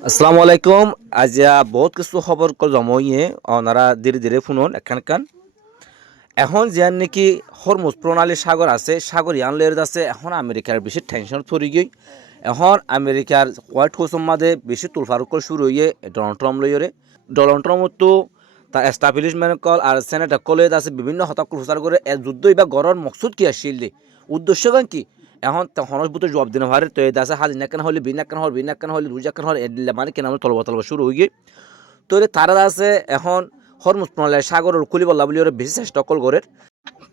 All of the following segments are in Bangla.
আসসালামু আলাইকুম। আজ বহুত কিছু খবর জমইয়ে ওনারা ধীরে ধীরে শুনুন এখানকান এখন যেন নাকি হরমুজ প্রণালী সাগর আছে সাগর ইয়ান লেয়ার আছে এখন আমেরিকার বেশি টেনশন পড়ে গিয়ে এখন আমেরিকার হোয়াইট হাউসের মাঝে বেশি তুলফারুক শুরু হয়ে ডোনাল্ড ট্রাম্প লইরে ডোনাল্ড ট্রাম্প তো তার এস্টাবলিশমেন্ট কল আর সেনেটার কলে আছে বিভিন্ন হতাকুল প্রচার করে যুদ্ধ বা গড়ের মকসুদ কি আসছিল উদ্দেশ্য কি এখন হনসবুত জবাব দিন ভারে তো আছে হাজ নাকান হলে বিনাকান হল বিনাকান হলে দুজাকান হল এদিলে মানে কেন আমরা তলব শুরু হয়ে গিয়ে তো তারা আছে এখন হরমুজ প্রণালী সাগরের খুলি বললা বলি ওরা বেশি চেষ্টা কল করে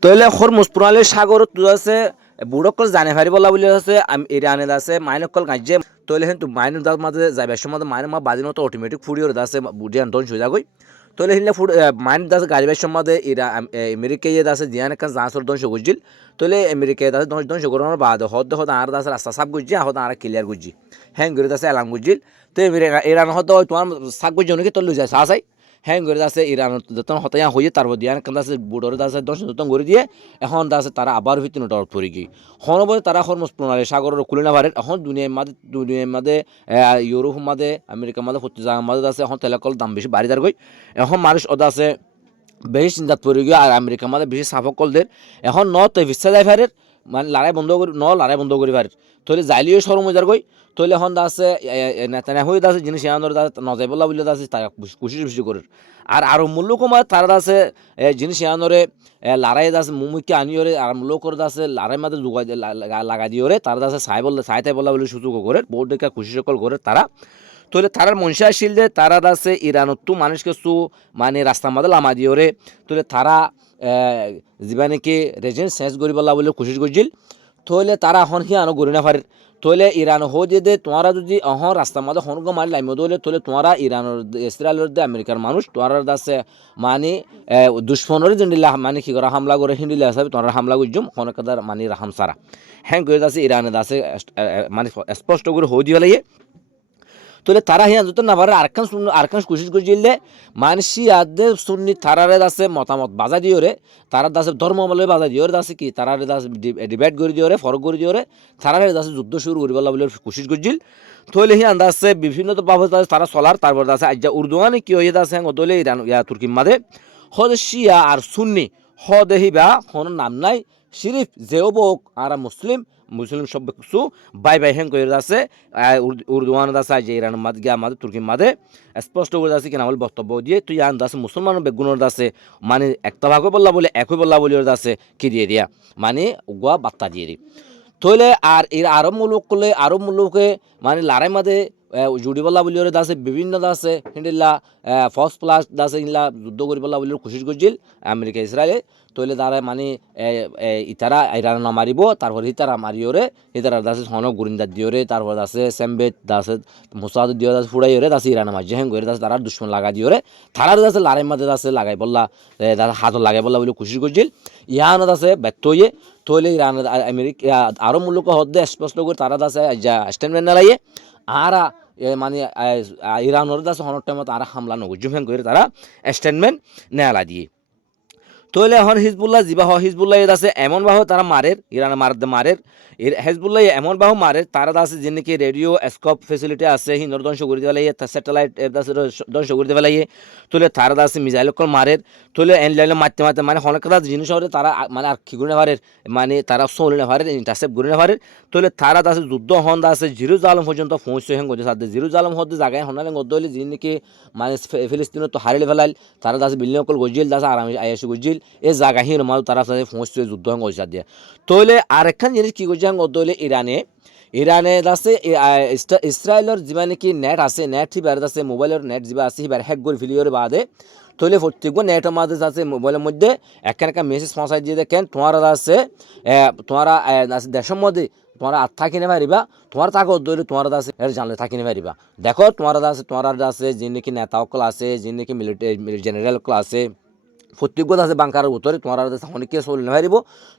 তইলে হরমুজ প্রণালী সাগর তো আছে বুড়কল জানে ভারি বলা বলি আছে ইরানে আছে মাইনকল গাইজে তইলে কিন্তু মাইনের দাস মাঝে যাইবার সময় মাইনের মা বাজির মতো অটোমেটিক ফুড়িয়ে আছে বুঝিয়ান দন হয়ে যাগই তইলে হিলে মাইনের দাস গাড়িবার সময় ইরা আমেরিকা ইয়ে আছে জিয়ান একটা জাঁচর দন সগুজিল তইলে আমেরিকা দাস দন সগুরানোর বাদ হদ হদ আর দাস রাস্তা সাপ গুজি হদ আর ক্লিয়ার গুজি হ্যাং করে দাসে এলাম গুজিল তো ইরান হদ তোমার সাপ গুজি অনেকে তল্লু যায় সাসাই হ্যাং করে আছে ইরান যত হতায়া হয়ে তারপর দিয়ে কাছে বুড়োর আছে দশ যতন করে দিয়ে এখন আছে তারা আবার ভিতরে ডর পড়ে গিয়ে হনবলে তারা হরমুজ প্রণালী সাগরের খুলে না পারে এখন দুনিয়ার মাঝে ইউরোপ মাঝে আমেরিকার মাঝে হতে যাওয়ার মাঝে আছে এখন তেলাকল দাম বেশি বাড়ি দাঁড় গই এখন মানুষ ওদের আছে বেশি চিন্তাত পড়ে গিয়ে আর আমেরিকার মাঝে বেশি সাফকলদের এখন তো ভিসা যাই ফারের মানে লড়াই বন্ধ করি লড়াই বন্ধ করি পারে তৈলে যাইলিও সরম মজার গই তৈলে এখন আছে নেতানা হয়ে আছে জিনিস ইয়ানোর নজাই বলা বলে আছে তারা খুশি খুশি করে আর আরো মূল্য কমায় তারা আছে জিনিস ইয়ানোরে লড়াই আছে মুমুকে আনিওরে আর মূল্য করে আছে লড়াই মাঝে যোগাই লাগাই দিওরে তারা আছে সাইতাই বলা বলে সুযোগ করে বহুত দেখা খুশি সকল করে তারা তোলে তারার মনসা আসিল যে তারা আছে ইরানতো মানুষকে মানে রাস্তার মাঝে লামা দিওরে তোলে তারা যা নাকি রেজেন্ট চেঞ্জ কৰিব বলে কোশিশ করছিল তইলে তারা এখন আনো গড়ি না পারে তইলে ইরান হো যে তোমারা যদি রাস্তার মাঝে হনগো মারি লাইম দইলে তইলে তোমারা ইরানের ইসরায়েলের দে আমেরিকার মানুষ তোমার আছে মানে দুশ্মনের জিনিলা মানে কি করা হামলা করে হিন্দিলে আছে তোমার হামলা করজুম হনকাদার মানে রাহাম সারা হ্যাঁ করে আছে ইরানের আছে মানে স্পষ্ট করে হো দিয়ে লাগে তোলে তারা হিয়া যত না পারে আরকান কোশিশ করছিলে মানসি আদে সুন্নি তারারে আছে মতামত বাজা দিওরে তারা দাসে ধর্ম বলে বাজা দিওরে দাসে কি তারারে দাস ডিবেট করে দিওরে ফরক করে দিওরে তারারে দাসে যুদ্ধ শুরু করি বলা বলে কোশিশ করছিল তোলে হিয়া আন্দাজে বিভিন্ন তো বাবদ তারা চলার তারপর দাসে আজ্জা উর্দুয়ানি কি হয়ে দাসে তোলে ইরান ইয়া তুর্কি মাদে হদ শিয়া আর সুন্নি হদ হিবা হন নাম নাই শরীফ জেওবক আর মুসলিম সব কিছু বাই বাই হ্যাং করে আছে উর্দুয়ান আছে যে ইরান মাদ গিয়া মাদে তুর্কি মাদে স্পষ্ট করে আছে কিনা বলে বক্তব্য দিয়ে তুই আন দাসে মুসলমান বেগুনের দাসে মানে একটা ভাগে বললা বলে একই বললা বলি ওর দাসে কি দিয়ে দিয়া মানে গোয়া বার্তা দিয়ে দি তইলে আর এর আরব মুলুকে মানে লারাই মাদে জুড়ি বলা বলি ওরে দাসে বিভিন্ন দাসে হিন্দিল্লা ফার্স্ট প্লাস দাসে ইনলা যুদ্ধ করি বলা বলি কোশিশ করছিল আমেরিকা ইসরায়েলে তইলে তারা মানে ইতারা ইরান না মারিব তারপর ইতারা মারিওরে ইতারা দাসে হন গুরিন্দার দিওরে তারপর দাসে সেমবেত দাসে মুসাদ দিও দাসে ফুড়াইওরে দাসে ইরান মাঝে হ্যাং করে দাসে তারা দুশ্মন লাগা দিওরে তারা দাসে লারাই মাদে দাসে লাগাই বললা দাসে হাত লাগাই বললা বলি কোশিশ করছিল ইয়ান দাসে ব্যর্থ হয়ে তৈলে ইরান আমেরিকা আরব মুলুক হদ্দে স্পষ্ট করে তারা দাসে স্ট্যান্ডমেন্ট নালাইয়ে আর মানে ইরানের দাসে হনের টাইমত আর হামলা নগজুম হ্যাং করে তারা স্ট্যান্ডমেন্ট নেলা দিয়ে তইলে এখন হিজবুল্লাহ যিবা হিজবুল্লাহ আছে এমন বাহু তারা মারের ইরান মারের হেজবুল্লাহ এমন বাহু মারের তারা আছে যে নাকি রেডিও স্কোপ ফেসিলিটি আছে হিন্দর ধ্বংস করে দেওয়া লাগে স্যাটেলাইট ধ্বংস করে দেওয়া লাগে তইলে তারা আছে মিসাইল কল মারের তইলে এনলাইনে মারতে মারতে মানে অনেক জিনিস হলে তারা মানে আর কি করে না পারে মানে তারা চলে না পারে ইন্টারসেপ্ট করে না পারে তইলে তারা আছে যুদ্ধ হন আছে জেরুজালেম পর্যন্ত পৌঁছে হেন করছে সাথে জেরুজালেম হতে জায়গায় হনালে গদলে যিনি নাকি মানে ফিলিস্তিনত তো হারিয়ে ফেলাইল তারা আছে বিল্ডিং কল গজিল দাসে আরামে আইসি গজিল এই জায়গা হির মাল তারা সাথে পৌঁছতে যুদ্ধ হন করছে দিয়ে তইলে আরেকখান জিনিস কি করছে গদলে ইরানে আছে ইসরায়েলের যা নাকি নেট আছে নেট হিবার আছে মোবাইলের নেট যা আছে হিবার হ্যাক করে ফেলিওর বাদে তৈলে প্রত্যেক নেটের মাঝে আছে মোবাইলের মধ্যে একটা মেসেজ পৌঁছাই দিয়ে দেখেন তোমারা আছে তোমারা দেশের মধ্যে তোমরা আর থাকি না পারিবা তোমার তাকে দৈলে তোমার আছে এর জানলে থাকি না পারিবা দেখো তোমার আছে তোমার আছে যে নাকি নেতা সকল আছে যে নাকি মিলিটারি জেনারেল সকল আছে প্রত্যেক আছে বাংকারের উত্তরে তোমার অনেকে চলি না পারিব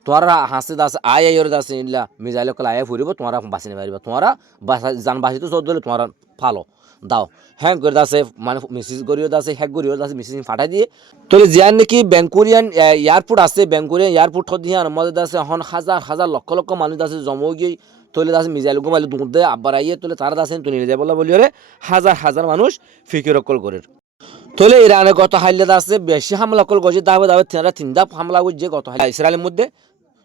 তোমার হাসে Das আইর Das in-law missile call আয় ফুরিব তোমার বাঁচি না পারিবা তোমারা যান বাঁচিতে চল দিলে তোমার ফালো দাও হ্যাঁ করে দাসে মানে মেসেজ করিও দাসে হ্যাক করিও দাসে মেসেজ ফাটাই দিয়ে তবে জিয়ান নাকি বেঙ্কুরিয়ান এয়ারপোর্ট আছে বেঙ্কুরিয়ান এয়ারপোর্ট দিয়ে মধ্যে দাসে এখন হাজার হাজার লক্ষ লক্ষ মানুষ আছে জমো গিয়ে তৈলে দাসে মিজাইল গোমাইল দুধ দেয় আব্বার আইয়ে তোলে তারা দাসেন তুলে নিয়ে যায় বলা বলি ওরে হাজার হাজার মানুষ ফিকির অকল করে তৈলে ইরানের গত হাইলে দাসে বেশি হামলা কল গজে দাবে দাবে তেরা তিনটা হামলা করছে গত হাইলে ইসরায়েলের মধ্যে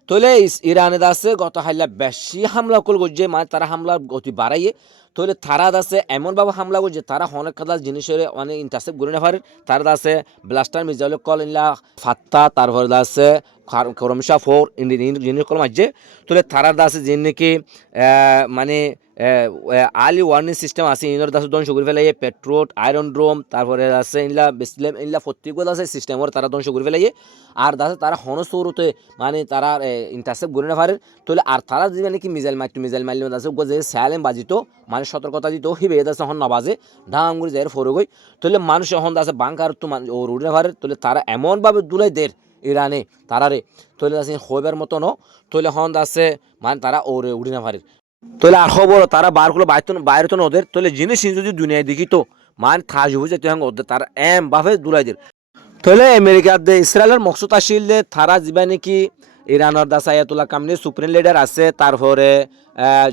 তৈলে ইরানে দাসে গত হাইলা বেশি হামলা কল গজে মানে তারা হামলা গতি বাড়াইয়ে তৈলে তারা দাসে এমনভাবে হামলা করছে তারা অনেক কাদা জিনিসের অনেক ইন্টারসেপ্ট করে না পারে তারা দাসে ব্লাস্টার মিজাইল কল ইনলা ফাত্তা তারপরে দাসে করমশা ফোর ইন্ডিয়ান কল মাঝে তৈলে তারা দাসে যে নাকি মানে আর্লি ওয়ার্নিং সিস্টেম আছে ইনর দাসে ধ্বংস করে ফেলাই পেট্রোল আয়রন ড্রোম তারপরে আছে ইনলা বেসলেম ইনলা প্রত্যেকগুলো আছে সিস্টেমর তারা ধ্বংস করে ফেলাই আর দাসে তারা হনসৌরতে মানে তারা ইন্টারসেপ্ট করে না পারে তাহলে আর তারা যে মানে কি মিজাইল মারলে দাসে যে স্যালেম বাজিত মানে সতর্কতা দিত হিবে দাসে হন না বাজে ধাম করে যায় ফোরে গই তাহলে মানুষ এখন দাসে বাঙ্কার তো ও উড়ে পারে তাহলে তারা এমনভাবে দুলাই দের ইরানে তারারে তৈলে আছে হইবার মতো ন তৈলে হন আছে মানে তারা ওরে উড়ি না পারে তৈলে আর খবর তারা বারগুলো বাইরে তো ওদের তৈলে জিনিস যদি দুনিয়ায় দেখি তো মানে থাজ হয়ে যেতে ওদের তারা এম বাফে দুলাই দের তৈলে আমেরিকার দে ইসরায়েলের মকসুদ আসিল তারা যাবা নাকি ইরানের দাস আয়াতুল্লাহ কামনি সুপ্রিম লিডার আছে তারপরে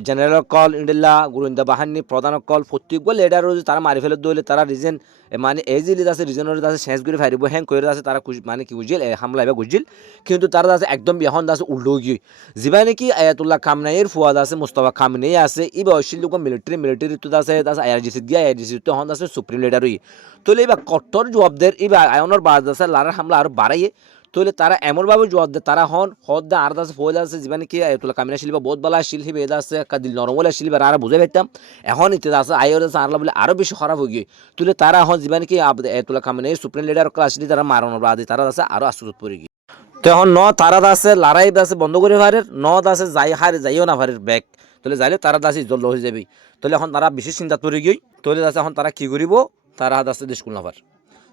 জেনারেল কল ইন্ডিল্লা গোয়েন্দা বাহিনী প্রধান কল প্রত্যেকগুলো লিডার তারা মারি ফেলে দইলে তারা রিজন মানে এই যে আছে রিজনের আছে শেষ করে ফাইব হ্যাং করে আছে তারা মানে কি বুঝিল হামলা এবার বুঝিল কিন্তু তারা আছে একদম এখন আছে উল্টো গিয়ে যিবা নাকি আয়াতুল্লাহ কামনাইয়ের ফুয়াদ আছে মুস্তফা খামনেই আছে এবার অশিল লোক মিলিটারি তো আছে আইআরজিসি দিয়া আইআরজিসি তো এখন আছে সুপ্রিম লিডার হই তোলে এবার কট্টর জবাবদের এবার আয়নের বাদ আছে লারার হামলা আরো বাড়াইয়ে তাহলে তারা এমনভাবে জবাব দেয় তারা হন হদ দা আর দাসে ফয়দা আছে জীবনে কি তোলা কামিনা শিল্প বহুত বালা শিল হিবে এদা আছে কাদিল নরমলা শিল্প আর বুঝে পাইতাম এখন ইতে আছে আইওর আছে আরলা বলে আরো বেশি খারাপ হয়ে গিয়ে তুলে তারা হন জীবনে কি তোলা কামিনা সুপ্রিম লিডার আসলে তারা মারানোর বাদে তারা আছে আরো আশ্চর্য পড়ে গিয়ে তখন ন তারা আছে লড়াই আছে বন্ধ করে ভারের ন আছে যাই হারে যাইও না ভারের ব্যাগ তাহলে যাইলে তারা আছে জল হয়ে যাবে তাহলে এখন তারা বেশি চিন্তা পড়ে গিয়ে তাহলে আছে এখন তারা কি করিব তারা আছে দেশ খুলনা ভার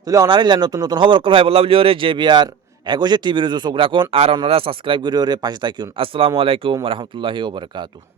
তাহলে অনারিল নতুন নতুন খবর ভাই বললা বলি ওরে যে বিয়ার একুশে টিভির চোখ রাখুন আর ওনারা সাবস্ক্রাইব করে ওরে পাশে থাকুন আসসালামু আলাইকুম রহমতুল্লাহি ওয়া বারাকাতুহু।